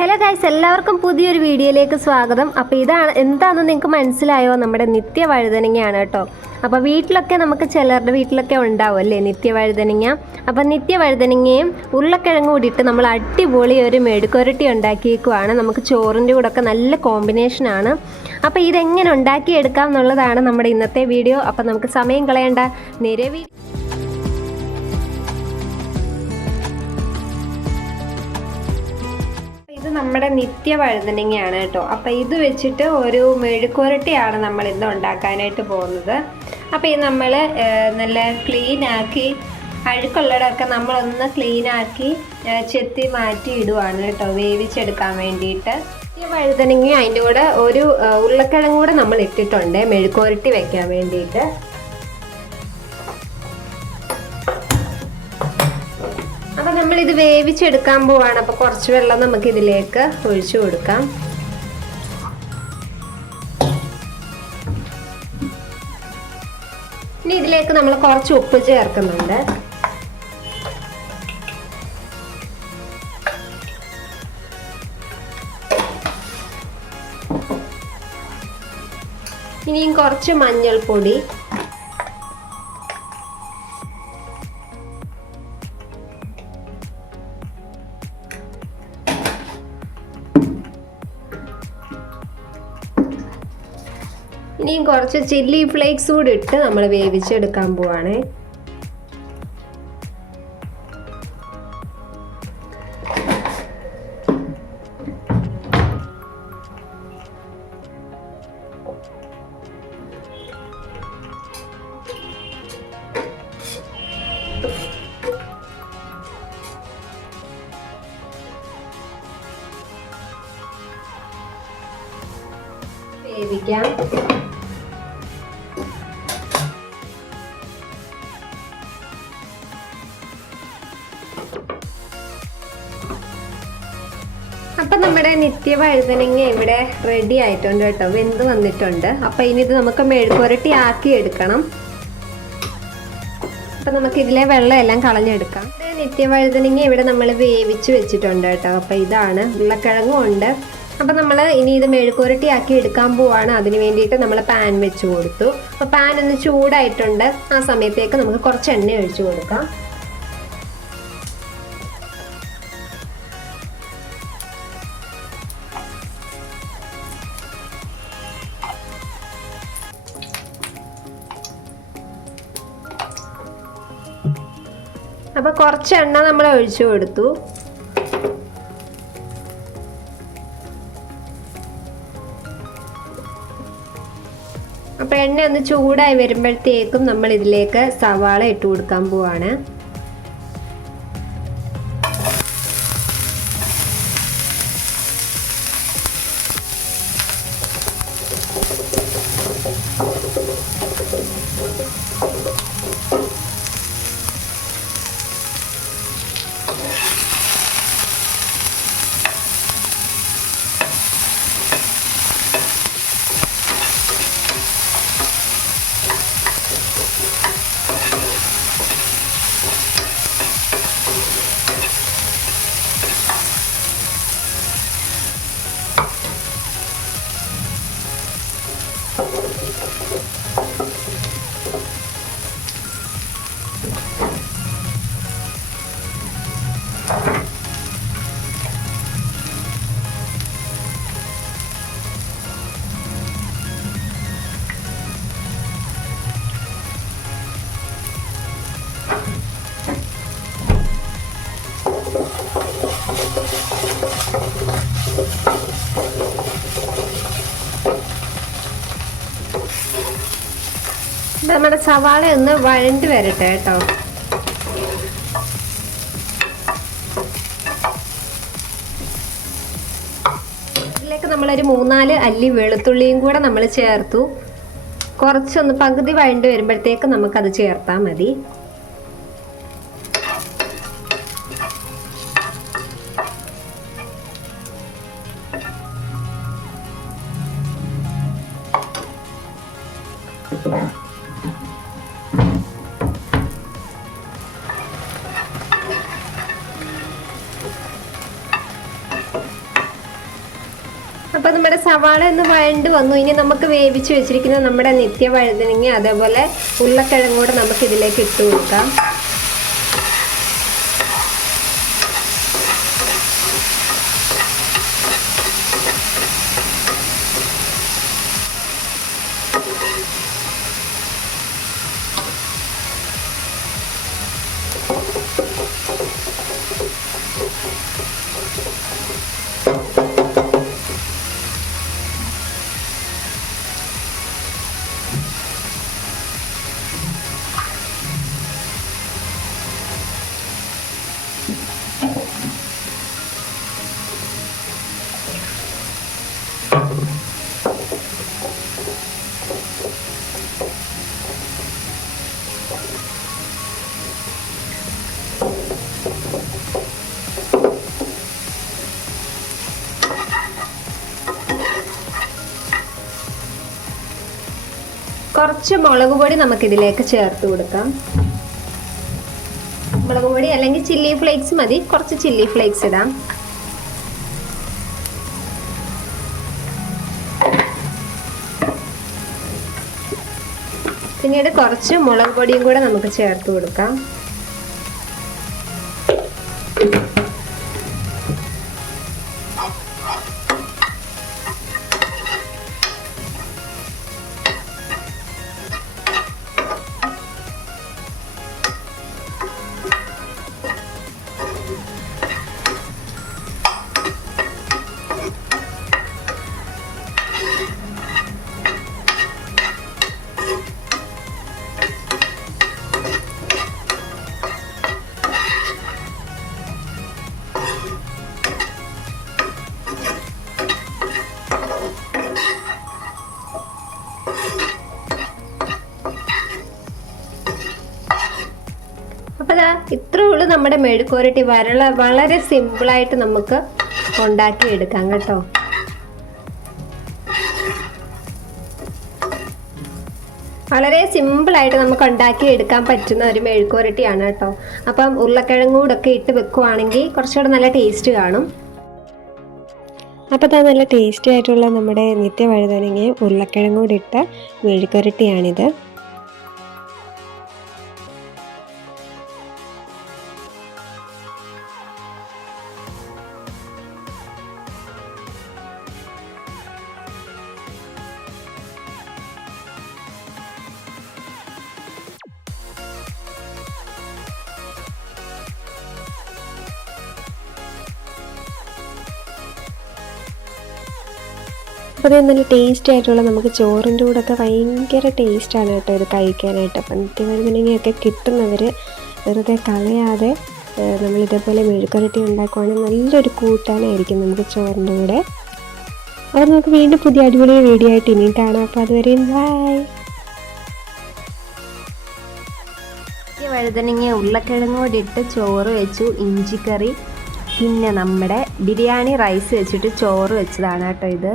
Hello guys എല്ലാവർക്കും പുതിയൊരു വീഡിയോയിലേക്ക് സ്വാഗതം. അപ്പോൾ ഇതാണ് എന്താണെന്ന് നിങ്ങൾക്ക് മനസ്സിലായോ? നമ്മുടെ നിത്യ വഴുതനങ്ങയാണ് കേട്ടോ. അപ്പോൾ വീട്ടിലൊക്കെ നമുക്ക് ചിലരുടെ വീട്ടിലൊക്കെ ഉണ്ടാവും അല്ലേ നിത്യ വഴുതനങ്ങ? അപ്പോൾ നിത്യ വഴുതനങ്ങയും ഉരുളക്കിഴങ്ങും കൂടിയിട്ട് നമ്മൾ അടിപൊളി ഒരു മെഴുക്കുരട്ടി ഉണ്ടാക്കിയേക്കുവാണ്. നമുക്ക് ചോറിന്റെ കൂടെ ഒക്കെ നല്ല കോമ്പിനേഷനാണ് അപ്പോൾ ഇതെങ്ങനെ ഉണ്ടാക്കിയെടുക്കാം എന്നുള്ളതാണ് നമ്മുടെ ഇന്നത്തെ വീഡിയോ. അപ്പോൾ നമുക്ക് സമയം കളയേണ്ട. നിരവധി നമ്മുടെ നിത്യ വഴുതനങ്ങയാണ് കേട്ടോ. അപ്പം ഇത് വെച്ചിട്ട് ഒരു മെഴുക്കുരട്ടിയാണ് നമ്മൾ ഇന്ന് ഉണ്ടാക്കാനായിട്ട് പോകുന്നത്. അപ്പോൾ ഇത് നമ്മൾ നല്ല ക്ലീൻ ആക്കി അഴുക്കുള്ളടൊക്കെ നമ്മളൊന്ന് ക്ലീൻ ആക്കി ചെത്തി മാറ്റി ഇടുവാണ് കേട്ടോ വേവിച്ചെടുക്കാൻ വേണ്ടിയിട്ട്. വഴുതനങ്ങ അതിന്റെ കൂടെ ഒരു ഉരുളക്കിഴങ്ങ് കൂടെ നമ്മൾ ഇട്ടിട്ടുണ്ട് മെഴുക്കുരട്ടി വെക്കാൻ വേണ്ടിയിട്ട്. നമ്മൾ ഇത് വേവിച്ചെടുക്കാൻ പോവാണ്. അപ്പൊ കുറച്ച് വെള്ളം നമുക്ക് ഇതിലേക്ക് ഒഴിച്ചു കൊടുക്കാം. ഇനി ഇതിലേക്ക് നമ്മൾ കുറച്ച് ഉപ്പ് ചേർക്കുന്നുണ്ട്. ഇനിയും കുറച്ച് മഞ്ഞൾപ്പൊടി. കുറച്ച് ചില്ലി ഫ്ലേക്സ് കൂടി ഇട്ട് നമ്മൾ വേവിച്ചെടുക്കാൻ പോവാണ്. വേവിക്കാം. അപ്പം നമ്മുടെ നിത്യ വഴുതനങ്ങ ഇവിടെ റെഡി ആയിട്ടുണ്ട് കേട്ടോ. വെന്ത് വന്നിട്ടുണ്ട്. അപ്പൊ ഇനി ഇത് നമുക്ക് മെഴുക്കുരട്ടി ആക്കി എടുക്കണം. അപ്പൊ നമുക്ക് ഇതിലെ വെള്ളം എല്ലാം കളഞ്ഞെടുക്കാം നിത്യ വഴുതനങ്ങ ഇവിടെ നമ്മൾ വേവിച്ച് വെച്ചിട്ടുണ്ട് കേട്ടോ. അപ്പൊ ഇതാണ് ഉരുളക്കിഴങ്ങും ഉണ്ട്. അപ്പം നമ്മൾ ഇനി ഇത് മെഴുക്കുരട്ടി ആക്കി എടുക്കാൻ പോവാണ്. അതിന് വേണ്ടിയിട്ട് നമ്മൾ പാൻ വെച്ച് കൊടുത്തു. അപ്പോൾ പാൻ ഒന്ന് ചൂടായിട്ടുണ്ട്. ആ സമയത്തേക്ക് നമുക്ക് കുറച്ച് എണ്ണ ഒഴിച്ചു കൊടുക്കാം. അപ്പോൾ കുറച്ച് എണ്ണ നമ്മൾ ഒഴിച്ചു കൊടുത്തു. അപ്പോൾ എണ്ണ ഒന്ന് ചൂടായി വരുമ്പോഴത്തേക്കും നമ്മൾ ഇതിലേക്ക് സവാള ഇട്ട് കൊടുക്കാൻ പോവാണ്. നമ്മുടെ സവാള ഒന്ന് വഴണ്ട് വരട്ടെ കേട്ടോ ഇതിലേക്ക് നമ്മളൊരു മൂന്നാൽ അല്ലി വെളുത്തുള്ളിയും കൂടെ നമ്മൾ ചേർത്തു കുറച്ചൊന്ന് പകുതി വഴണ്ട് വരുമ്പോഴത്തേക്ക് നമുക്കത് ചേർത്താൽ മതി Thank you. നമ്മുടെ സവാള ഒന്ന് വഴണ്ട് വന്നു. ഇനി നമുക്ക് വേവിച്ച് വെച്ചിരിക്കുന്ന നമ്മുടെ നിത്യ വഴുതനങ്ങ അതേപോലെ ഉള്ളക്കിഴങ്ങൂടെ നമുക്ക് ഇതിലേക്ക് ഇട്ട് കൊടുക്കാം. കുറച്ച് മുളക് പൊടി നമുക്കിതിലേക്ക് ചേർത്ത് കൊടുക്കാം. മുളക് പൊടി അല്ലെങ്കിൽ ചില്ലി ഫ്ലേക്സ് മതി. കുറച്ച് ചില്ലി ഫ്ലേക്സ് ഇടാം. പിന്നീട് കുറച്ച് മുളക് പൊടിയും കൂടെ നമുക്ക് ചേർത്ത് കൊടുക്കാം. മെഴുക്കുരട്ടി വരള വളരെ സിമ്പിളായിട്ട് നമുക്ക് ഉണ്ടാക്കി എടുക്കാം കേട്ടോ. വളരെ സിമ്പിളായിട്ട് നമുക്ക് ഉണ്ടാക്കി എടുക്കാൻ പറ്റുന്ന ഒരു മെഴുക്കുരട്ടിയാണ് കേട്ടോ. അപ്പം ഉരുളക്കിഴങ്ങൂടൊക്കെ ഇട്ട് വെക്കുവാണെങ്കിൽ കുറച്ചുകൂടെ നല്ല ടേസ്റ്റ് കാണും. അപ്പോൾ അത് നല്ല ടേസ്റ്റി ആയിട്ടുള്ള നമ്മുടെ നിത്യ വഴുതനങ്ങയും ഉരുളക്കിഴങ്ങും കൂടി ഇട്ട മെഴുക്കുരട്ടിയാണിത് ഇത് നല്ല ടേസ്റ്റി ആയിട്ടുള്ള നമുക്ക് ചോറിന്റെ കൂടെ ഒക്കെ ഭയങ്കര ടേസ്റ്റാണ് കേട്ടോ ഇത് കഴിക്കാനായിട്ട്. അപ്പം നിത്യവഴുതനങ്ങയൊക്കെ കിട്ടുന്നവർ വെറുതെ കളയാതെ നമ്മൾ ഇതേപോലെ മെഴുക്കുരട്ടി ഉണ്ടാക്കുവാണെങ്കിൽ നല്ലൊരു കൂട്ടാനായിരിക്കും നമുക്ക് ചോറിന്റെ കൂടെ. അപ്പോൾ നമുക്ക് വീണ്ടും പുതിയ അടിപൊളി വീഡിയോ ആയിട്ട് ഇനിയും കാണാം. അപ്പോൾ അതുവരെയും ബൈ വഴുതനങ്ങ ഉരുളക്കിഴങ്ങോട് ഇട്ട് ചോറ് വെച്ചു ഇഞ്ചിക്കറി പിന്നെ നമ്മുടെ ബിരിയാണി റൈസ് വെച്ചിട്ട് ചോറ് വെച്ചതാണ് കേട്ടോ ഇത്.